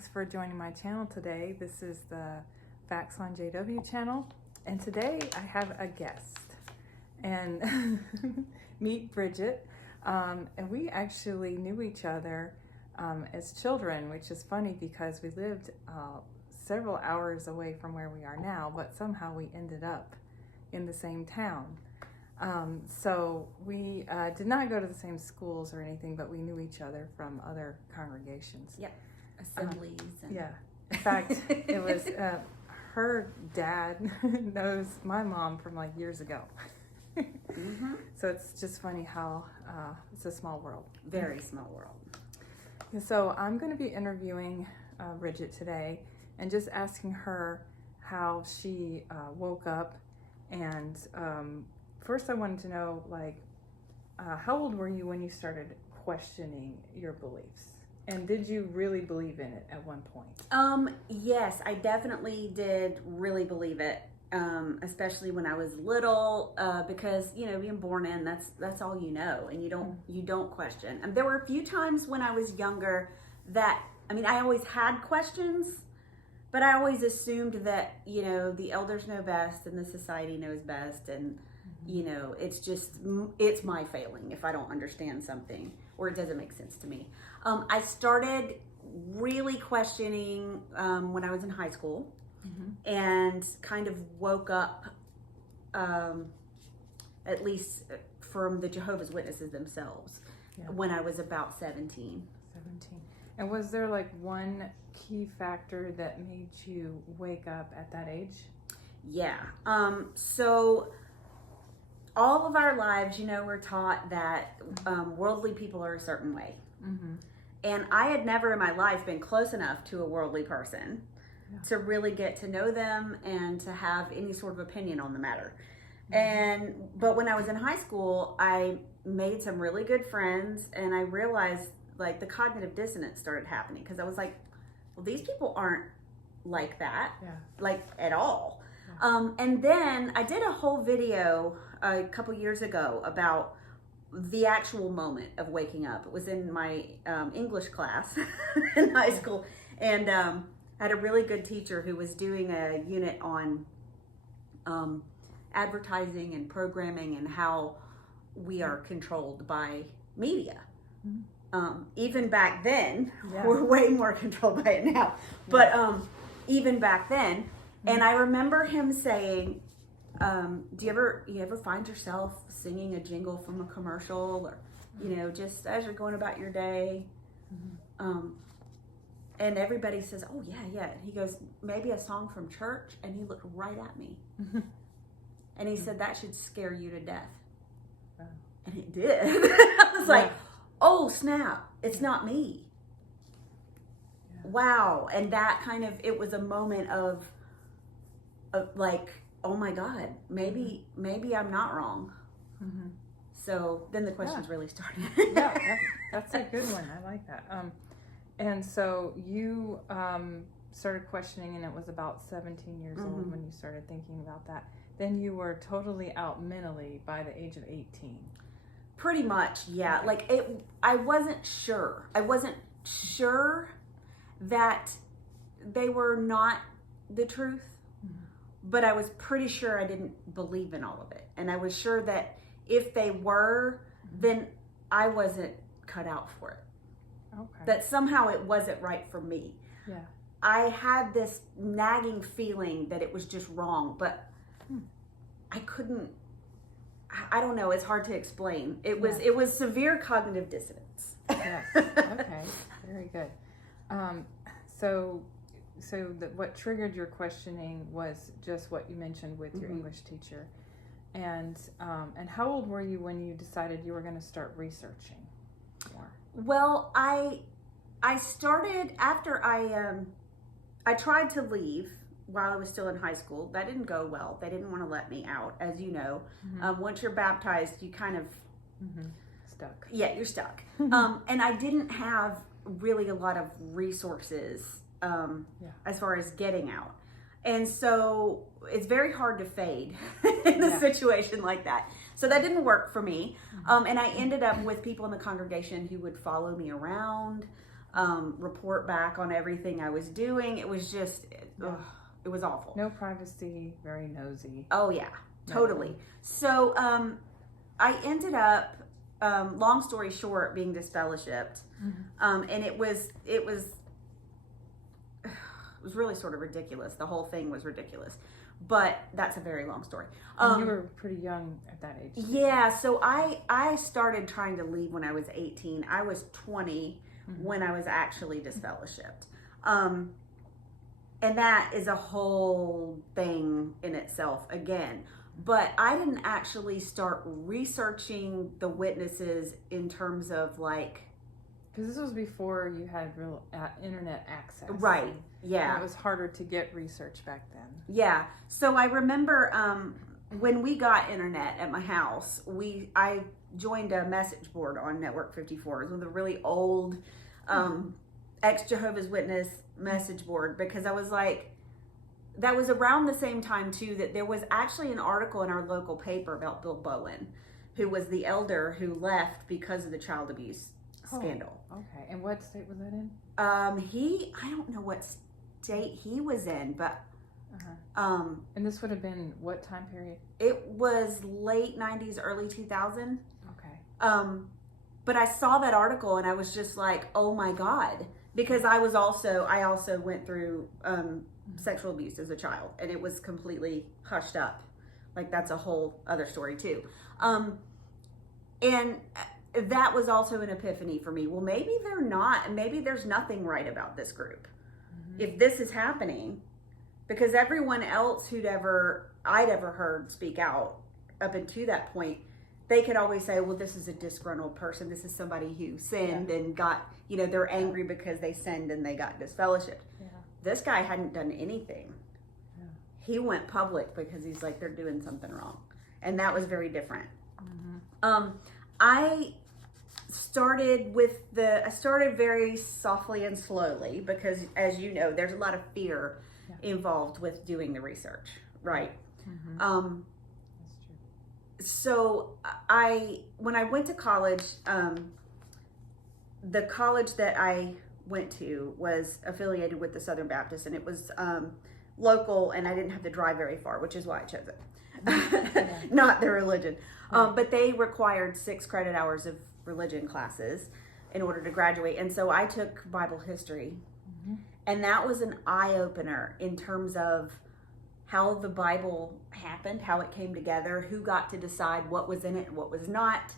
thanks for joining my channel today. This is the Facts on JW channel, and today I have a guest, and meet Bridget. And we actually knew each other as children, which is funny because we lived several hours away from where we are now, but somehow we ended up in the same town. So we did not go to the same schools or anything, but we knew each other from other congregations. Yep, assemblies. Yeah, in fact, it was her dad knows my mom from like years ago. Mm-hmm. So it's just funny how it's a small world. Very small world. So I'm going to be interviewing Bridget today and just asking her how she woke up. And first I wanted to know, like, how old were you when you started questioning your beliefs? And did you really believe in it at one point? Yes, I definitely did really believe it. Especially when I was little, because, you know, being born in, that's all you know, and you don't question. And there were a few times when I was younger that, I mean, I always had questions, but I always assumed that, you know, the elders know best and the society knows best, and you know, it's my failing if I don't understand something or it doesn't make sense to me. I started really questioning when I was in high school. Mm-hmm. And kind of woke up, at least from the Jehovah's Witnesses themselves, when I was about 17. And was there like one key factor that made you wake up at that age? Yeah. So all of our lives, you know, we're taught that worldly people are a certain way. Mm-hmm. And I had never in my life been close enough to a worldly person to really get to know them and to have any sort of opinion on the matter. But when I was in high school, I made some really good friends, and I realized like the cognitive dissonance started happening, because I was like, well, these people aren't like that, like at all. And then I did a whole video a couple years ago about the actual moment of waking up. It was in my English class in high school, and I had a really good teacher who was doing a unit on advertising and programming and how we are controlled by media. Mm-hmm. Even back then, we're way more controlled by it now. But even back then, and I remember him saying, "Do you ever find yourself singing a jingle from a commercial, or you know, just as you're going about your day?" Mm-hmm. And everybody says, "Oh, yeah." He goes, "Maybe a song from church?" And he looked right at me. And he said, "That should scare you to death." And it did. I was like, oh, snap. It's not me. Wow. And that kind of, it was a moment of like, oh my God, maybe I'm not wrong. Mm-hmm. So then the questions really started. That's a good one. I like that. And so you started questioning, and it was about 17 years old when you started thinking about that. Then you were totally out mentally by the age of 18. Pretty much, yeah. Okay. Like I wasn't sure. I wasn't sure that they were not the truth, but I was pretty sure I didn't believe in all of it. And I was sure that if they were, then I wasn't cut out for it. Okay. That somehow it wasn't right for me. Yeah. I had this nagging feeling that it was just wrong, but I couldn't, I don't know, it's hard to explain. It was severe cognitive dissonance. Yes. Okay. Very good. So what triggered your questioning was just what you mentioned with your English teacher. And how old were you when you decided you were going to start researching more? Well, I started after I tried to leave while I was still in high school. That didn't go well. They didn't want to let me out, as you know. Once you're baptized, you kind of stuck. Yeah, you're stuck. And I didn't have really a lot of resources as far as getting out. And so it's very hard to fade in a situation like that. So that didn't work for me. And I ended up with people in the congregation who would follow me around. report back on everything I was doing. It was just, it was awful. No privacy, very nosy. Oh yeah, totally. So I ended up, long story short, being disfellowshipped, and it was really sort of ridiculous. The whole thing was ridiculous, but that's a very long story. You were pretty young at that age. Yeah, so I started trying to leave when I was 18. I was 20 when I was actually disfellowshipped. And that is a whole thing in itself again. But I didn't actually start researching the witnesses in terms of like... Because this was before you had real internet access. Right, yeah. And it was harder to get research back then. Yeah. So I remember when we got internet at my house, I joined a message board on Network 54. It was one of the really old ex-Jehovah's Witness message board, because I was like, that was around the same time too that there was actually an article in our local paper about Bill Bowen, who was the elder who left because of the child abuse scandal. Okay. And what state was that in? I don't know what state he was in, but and this would have been what time period? It was late 90s, early 2000. Okay. But I saw that article and I was just like, oh my God, because I also went through sexual abuse as a child, and it was completely hushed up. Like, that's a whole other story too. And that was also an epiphany for me. Well, maybe there's nothing right about this group. If this is happening, because everyone else I'd ever heard speak out up until that point, they could always say, well, this is a disgruntled person. This is somebody who sinned and got, they're angry because they sinned and they got disfellowshipped. Yeah. This guy hadn't done anything. Yeah. He went public because he's like, they're doing something wrong. And that was very different. I started very softly and slowly because, as you know, there's a lot of fear involved with doing the research, right? So when I went to college, the college that I went to was affiliated with the Southern Baptist, and it was local, and I didn't have to drive very far, which is why I chose it. Not their religion. But they required 6 credit hours of religion classes in order to graduate. And so I took Bible history. And that was an eye-opener in terms of how the Bible happened, how it came together, who got to decide what was in it and what was not.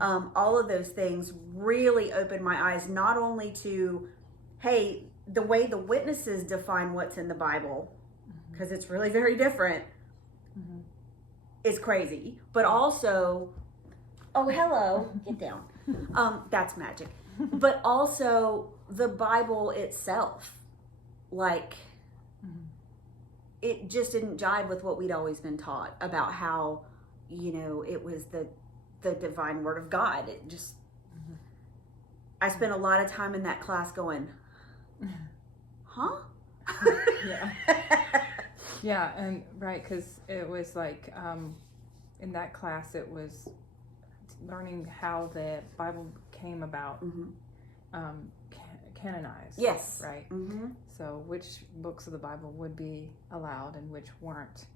All of those things really opened my eyes, not only to, hey, the way the witnesses define what's in the Bible, because it's really very different, is crazy, but also, oh, hello, get down. That's magic. But also the Bible itself, like, it just didn't jive with what we'd always been taught about how, it was the divine word of God. It just, I spent a lot of time in that class going, huh? Yeah. Yeah, and right, because it was like, in that class, it was learning how the Bible came about, canonized. Yes. Right? So which books of the Bible would be allowed and which weren't,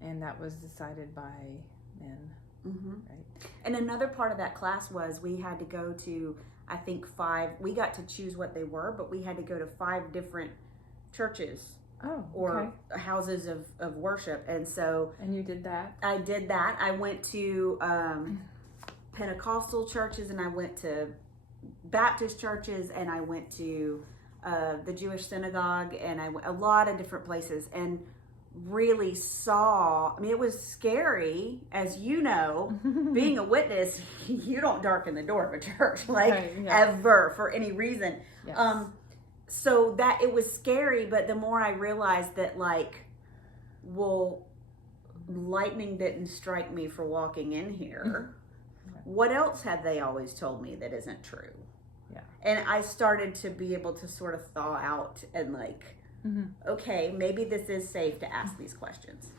and that was decided by men. Right? And another part of that class was we had to go to, I think, 5, we got to choose what they were, but we had to go to 5 different churches. Or houses of worship. And so... And you did that? I did that. I went to Pentecostal churches, and I went to Baptist churches, and I went to the Jewish synagogue, and I went a lot of different places, and really saw... I mean, it was scary, as you know, being a witness, you don't darken the door of a church, ever, for any reason. Yes. So that it was scary, but the more I realized that, well, lightning didn't strike me for walking in here. What else had they always told me that isn't true? Yeah. And I started to be able to sort of thaw out and okay, maybe this is safe to ask these questions.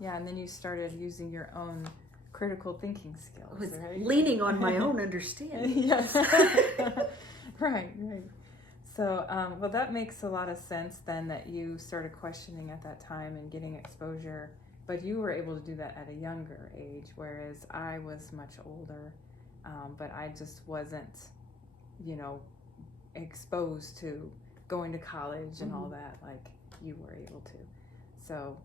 Yeah, and then you started using your own critical thinking skills, I was right? leaning on my own understanding. Yes. Right. So, well, that makes a lot of sense then, that you started questioning at that time and getting exposure, but you were able to do that at a younger age, whereas I was much older, but I just wasn't, exposed to going to college and all that like you were able to. So,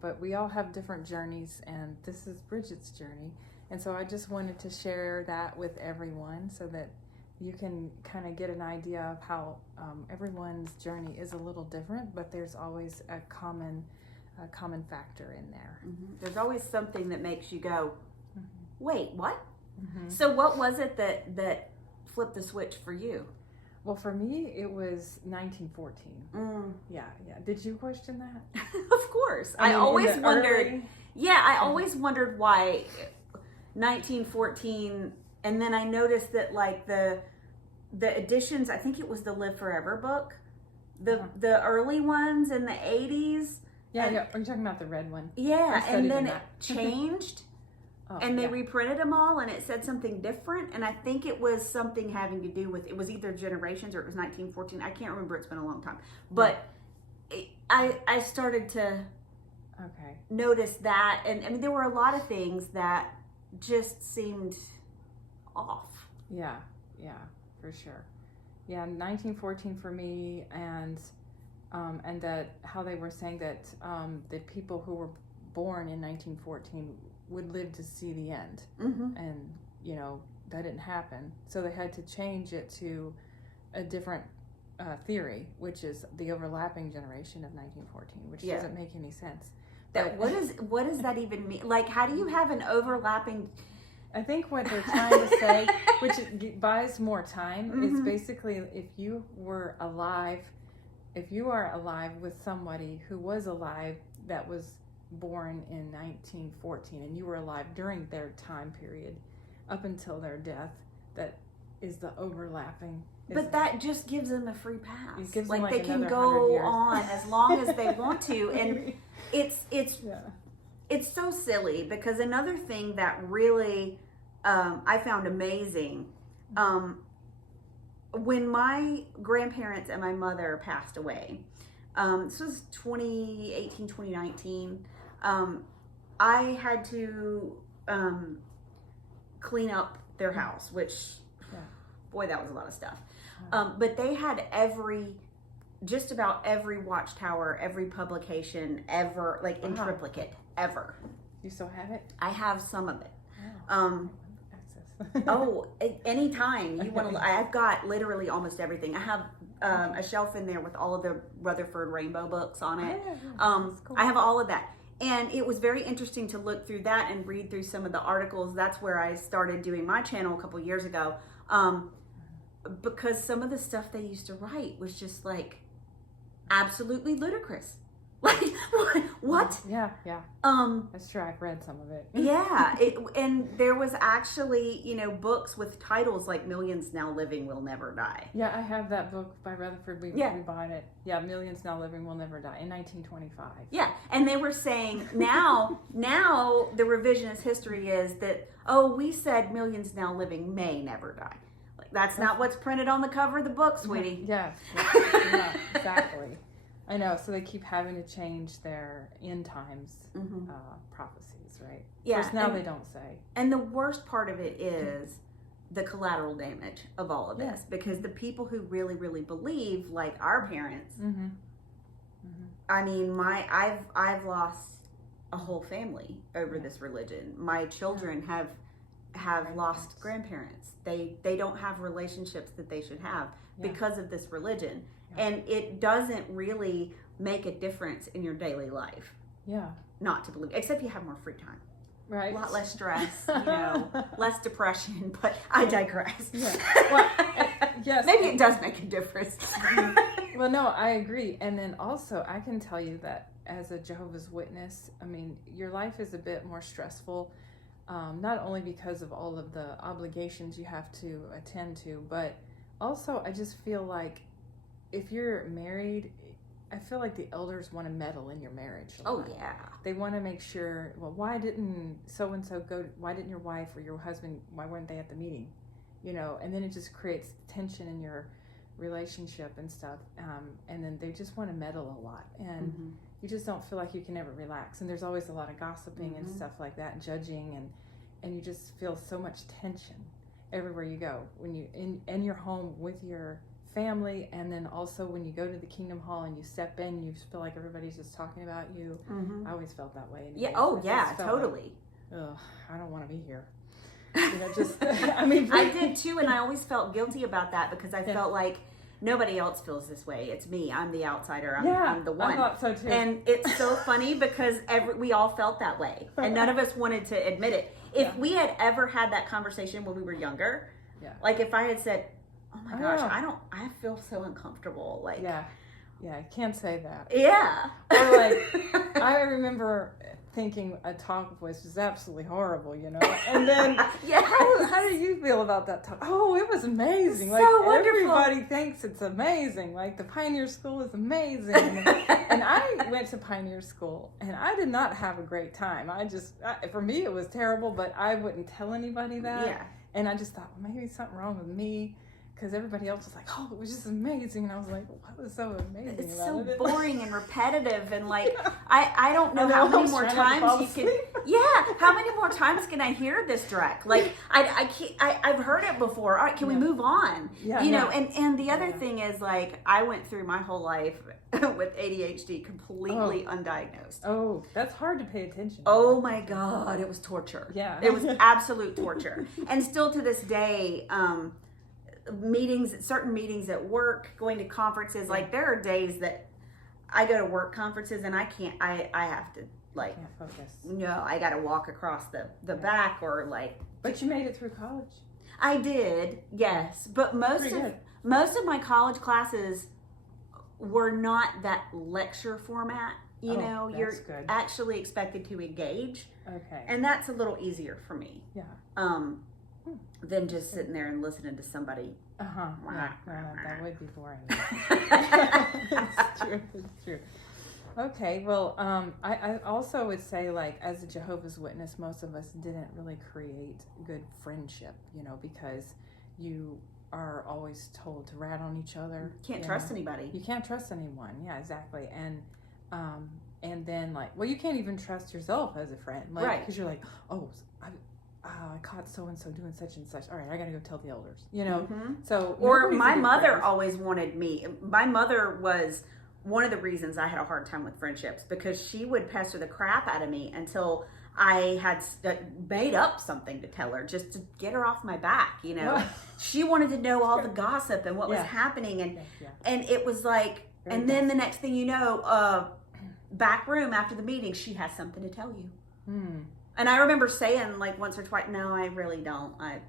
but we all have different journeys, and this is Bridget's journey. And so I just wanted to share that with everyone so that you can kind of get an idea of how everyone's journey is a little different, but there's always a common factor in there. There's always something that makes you go, wait, what? So what was it that flipped the switch for you? Well, for me, it was 1914. Yeah. Did you question that? Of course. I always wondered. Yeah, I always wondered why 1914. And then I noticed that like the editions, I think it was the Live Forever book, the early ones in the 80s. Yeah. Are you talking about the red one? Yeah, and then it changed. And they yeah. reprinted them all, and it said something different. And I think it was something having to do with, it was either Generations or it was 1914. I can't remember. It's been a long time. But I started to notice that. And I mean, there were a lot of things that just seemed off. Yeah, for sure. Yeah, 1914 for me, and that how they were saying that the people who were born in 1914 would live to see the end, and that didn't happen, so they had to change it to a different theory, which is the overlapping generation of 1914, which doesn't make any sense. What does that even mean? Like, how do you have an overlapping? I think what they're trying to say, which buys more time, is basically if you are alive with somebody who was alive that was born in 1914, and you were alive during their time period up until their death, that is the overlapping. But that just gives them a free pass. It gives like them they can go on as long as they want to, and it's so silly, because another thing that really I found amazing, when my grandparents and my mother passed away, this was 2018, 2019, I had to clean up their house, which, boy, that was a lot of stuff. But they had just about every watchtower, every publication ever, like in triplicate, ever. You still have it? I have some of it. Access. Anytime you want to. I've got literally almost everything. I have a shelf in there with all of the Rutherford Rainbow books on it. Cool. I have all of that. And it was very interesting to look through that and read through some of the articles. That's where I started doing my channel a couple years ago. Because some of the stuff they used to write was just like absolutely ludicrous. Like, what? Yeah. That's true. I've read some of it. Yeah. And there was actually, books with titles like Millions Now Living Will Never Die. Yeah, I have that book by Rutherford. We bought it. Yeah, Millions Now Living Will Never Die in 1925. Yeah. And they were saying now the revisionist history is that, we said millions now living may never die. Like, that's not what's printed on the cover of the book, sweetie. Yeah, exactly. I know, so they keep having to change their end times prophecies, right? Yeah. Of course, now they don't say. And the worst part of it is the collateral damage of all of this, because the people who really, really believe, like our parents, I mean, I've lost a whole family over this religion. My children have lost grandparents. They don't have relationships that they should have because of this religion. And it doesn't really make a difference in your daily life. Yeah. Not to believe, except you have more free time. Right. A lot less stress, less depression, but I digress. Yeah. Well, yes. Maybe it does make a difference. Well, no, I agree. And then also, I can tell you that as a Jehovah's Witness, I mean, your life is a bit more stressful, not only because of all of the obligations you have to attend to, but also I just feel like if you're married, I feel like the elders want to meddle in your marriage. Oh yeah. They want to make sure, well, why didn't so-and-so go, why didn't your wife or your husband, why weren't they at the meeting? You know, and then it just creates tension in your relationship and stuff. And then they just want to meddle a lot. And you just don't feel like you can ever relax. And there's always a lot of gossiping and stuff like that, and judging, and you just feel so much tension everywhere you go when you in your home with your family, and then also when you go to the Kingdom Hall and you step in, you feel like everybody's just talking about you. I always felt that way. Yeah. Oh yeah, totally. Like, ugh, I don't want to be here. You know, just I mean, I did too, and I always felt guilty about that because I felt like nobody else feels this way. It's me. I'm the outsider. I'm the one. I thought so too. And it's so funny because we all felt that way, and none of us wanted to admit it. If we had ever had that conversation when we were younger, like if I had said, "Oh my gosh, I feel so uncomfortable," like I can't say that. Yeah. Or like, I remember thinking a talk voice was absolutely horrible, you know. And then, how do you feel about that talk? Oh, it was amazing. So like wonderful. Everybody thinks it's amazing. Like the Pioneer School is amazing. And I went to Pioneer School, and I did not have a great time. For me, it was terrible, but I wouldn't tell anybody that. Yeah. And I just thought, well, maybe something wrong with me. Because everybody else was like, oh, it was just amazing. And I was like, what was so amazing It's about so it? repetitive and repetitive, and like I don't know how many more times you can. How many more times can I hear this direct? Like I can't. I've heard it before. All right, can we move on? Yeah, you know. And the other thing is, like, I went through my whole life with ADHD completely undiagnosed. Oh, that's hard to pay attention to. Oh my God, it was torture. Yeah, it was absolute torture. And still to this day, certain meetings at work, going to conferences, like there are days that I go to work conferences and I have to like can't focus. No, I got to walk across the back, or like. But you made it through college. I did, yes, but most of my college classes were not that lecture format. You know, you're actually expected to engage. Okay. And that's a little easier for me. Yeah. Than just sitting there and listening to somebody. Yeah, that would be boring. It's true. Okay, well, I also would say, like, as a Jehovah's Witness, most of us didn't really create good friendship, you know, because you are always told to rat on each other. Can't trust anybody. You can't trust anyone. Yeah, exactly. And then, like, well, you can't even trust yourself as a friend, like, right? Because you're like, oh, I caught so-and-so doing such and such. All right, I got to go tell the elders, you know? So, or my mother always wanted me. My mother was one of the reasons I had a hard time with friendships, because she would pester the crap out of me until I had made up something to tell her, just to get her off my back, you know? She wanted to know all the gossip and what was happening. And it was like, and then the next thing you know, back room after the meeting, she has something to tell you. And I remember saying, like, once or twice, no, I really don't. And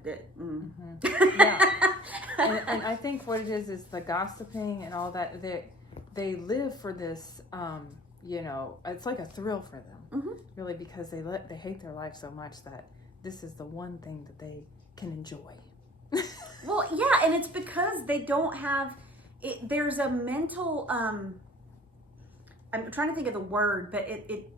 I think what it is the gossiping and all that. They live for this, you know, it's like a thrill for them, really, because they hate their life so much that this is the one thing that they can enjoy. Well, yeah, and it's because they don't have it. There's a mental. I'm trying to think of the word, but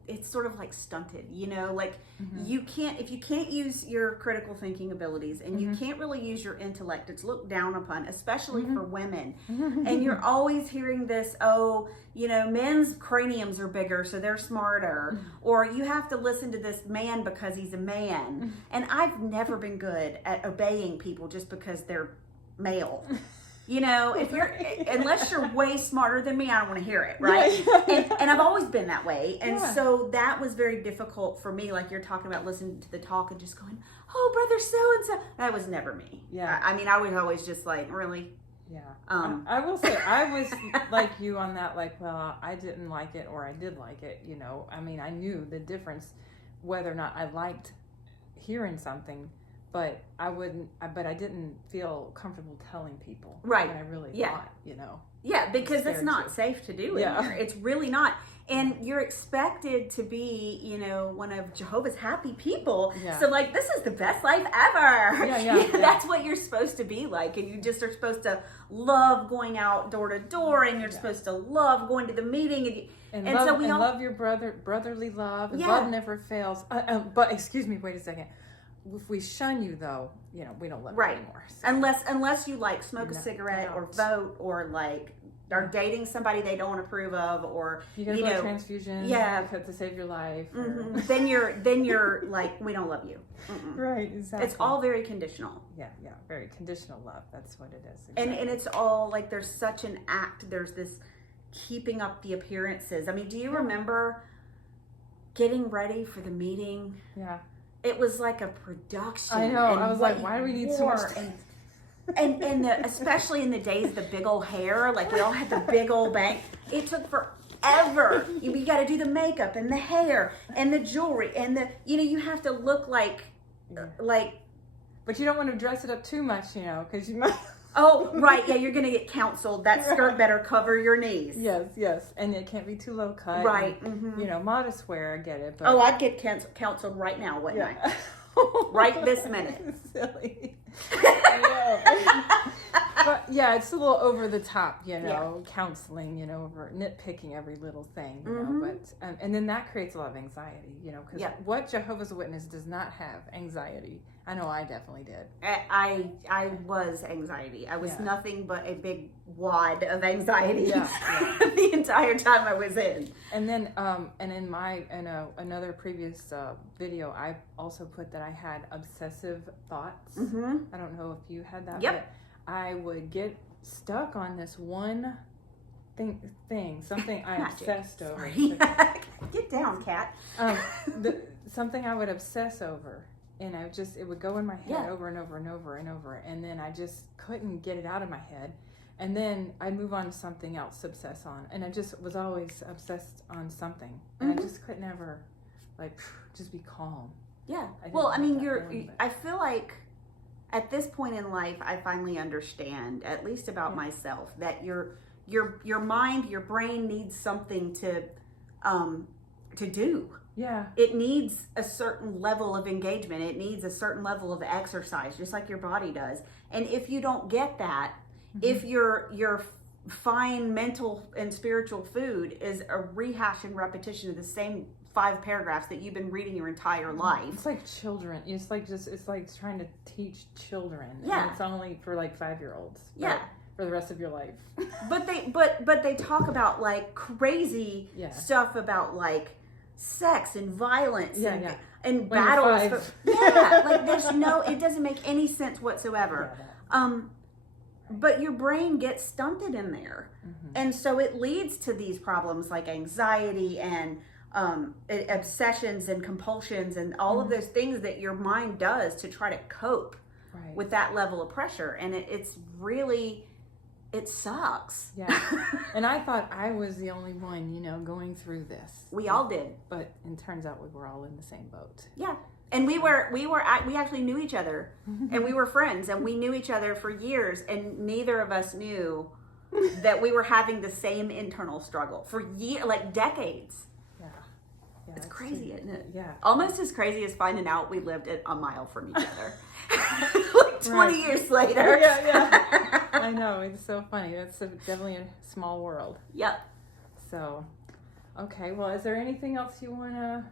it's sort of like stunted, you know, like if you can't use your critical thinking abilities, and you can't really use your intellect, it's looked down upon, especially for women. And you're always hearing this, oh, you know, men's craniums are bigger, so they're smarter, or you have to listen to this man because he's a man. And I've never been good at obeying people just because they're male. You know, unless you're way smarter than me, I don't want to hear it, right? And I've always been that way. And so that was very difficult for me. Like you're talking about listening to the talk and just going, oh, brother so-and-so. That was never me. Yeah. I mean, I was always just like, really? Yeah. I will say, I was like you on that, like, well, I didn't like it or I did like it, you know. I mean, I knew the difference, whether or not I liked hearing something but I didn't feel comfortable telling people. Right. What I really Yeah. thought, you know. Yeah, because it's not to. safe to do Yeah. in here. It's really not. And you're expected to be, you know, one of Jehovah's happy people. Yeah. So, like, this is the best life ever. Yeah. That's what you're supposed to be like. And you just are supposed to love going out door to door, and you're supposed to love going to the meeting. And love, so we all love your brotherly love. And Yeah. love never fails. But excuse me, wait a second. If we shun you, though, you know, we don't love you anymore. So. Unless you like smoke a cigarette or vote or like are dating somebody they don't approve of, or you gotta go to transfusion, to save your life. Mm-hmm. then you're like, we don't love you. Mm-mm. Right, exactly. It's all very conditional. Yeah, very conditional love. That's what it is. Exactly. And it's all like there's such an act. There's this keeping up the appearances. I mean, do you remember getting ready for the meeting? Yeah. It was like a production. I know. I was like, why do we need so much time? And especially in the days, the big old hair, like we all had the big old bang. It took forever. You got to do the makeup and the hair and the jewelry and you have to look like. But you don't want to dress it up too much, you know, because you might. Oh, right. Yeah, you're going to get counseled. That skirt better cover your knees. Yes. And it can't be too low cut. Right. And, you know, modest wear, I get it. But... Oh, I'd get counseled right now, wouldn't I? Right this minute. Silly. I know. But yeah, it's a little over the top, you know, counseling, you know, over nitpicking every little thing, you know, but, and then that creates a lot of anxiety, you know, because what Jehovah's Witness does not have anxiety. I know I definitely did. I was anxiety. I was nothing but a big wad of anxiety the entire time I was in. And then, and in another previous video, I also put that I had obsessive thoughts. Mm-hmm. I don't know if you had that. Yep. But I would get stuck on this one something I obsessed over. Get down, cat. Something I would obsess over. And it would go in my head over and over and over and over. And then I just couldn't get it out of my head. And then I'd move on to something else to obsess on. And I just was always obsessed on something. And I just couldn't ever, like, just be calm. Yeah. Well, I mean, I feel like at this point in life, I finally understand, at least about myself, that your mind, your brain needs something to do. Yeah. It needs a certain level of engagement. It needs a certain level of exercise, just like your body does. And if you don't get that, if your fine mental and spiritual food is a rehash and repetition of the same 5 paragraphs that you've been reading your entire life. It's like children. It's like trying to teach children. Yeah. And it's only for like 5-year-olds. Yeah. For the rest of your life. But they talk about like crazy stuff about like sex and violence and battles. Like there's it doesn't make any sense whatsoever. But your brain gets stunted in there. And so it leads to these problems like anxiety and obsessions and compulsions and all of those things that your mind does to try to cope with that level of pressure. And it's really, it sucks. Yeah. And I thought I was the only one, you know, going through this. We all did. But it turns out we were all in the same boat. Yeah. And we actually knew each other and we were friends and we knew each other for years and neither of us knew that we were having the same internal struggle for like decades. Yeah, it's crazy, isn't it? Yeah. Almost as crazy as finding out we lived a mile from each other. Like 20 years later. Yeah. I know. It's so funny. That's definitely a small world. Yep. So, okay. Well, is there anything else you want to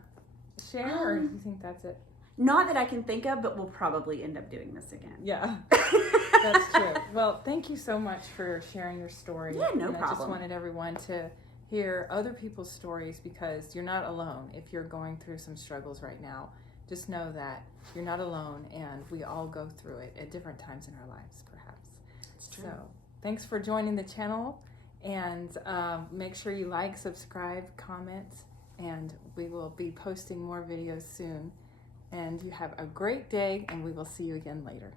share or do you think that's it? Not that I can think of, but we'll probably end up doing this again. Yeah. That's true. Well, thank you so much for sharing your story. Yeah, no problem. I just wanted everyone to hear other people's stories because you're not alone. If you're going through some struggles right now, just know that you're not alone and we all go through it at different times in our lives, perhaps. It's true. So, thanks for joining the channel and make sure you like, subscribe, comment, and we will be posting more videos soon. And you have a great day and we will see you again later.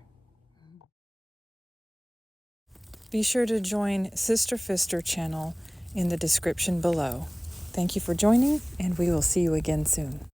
Be sure to join Sister Fister channel in the description below. Thank you for joining, and we will see you again soon.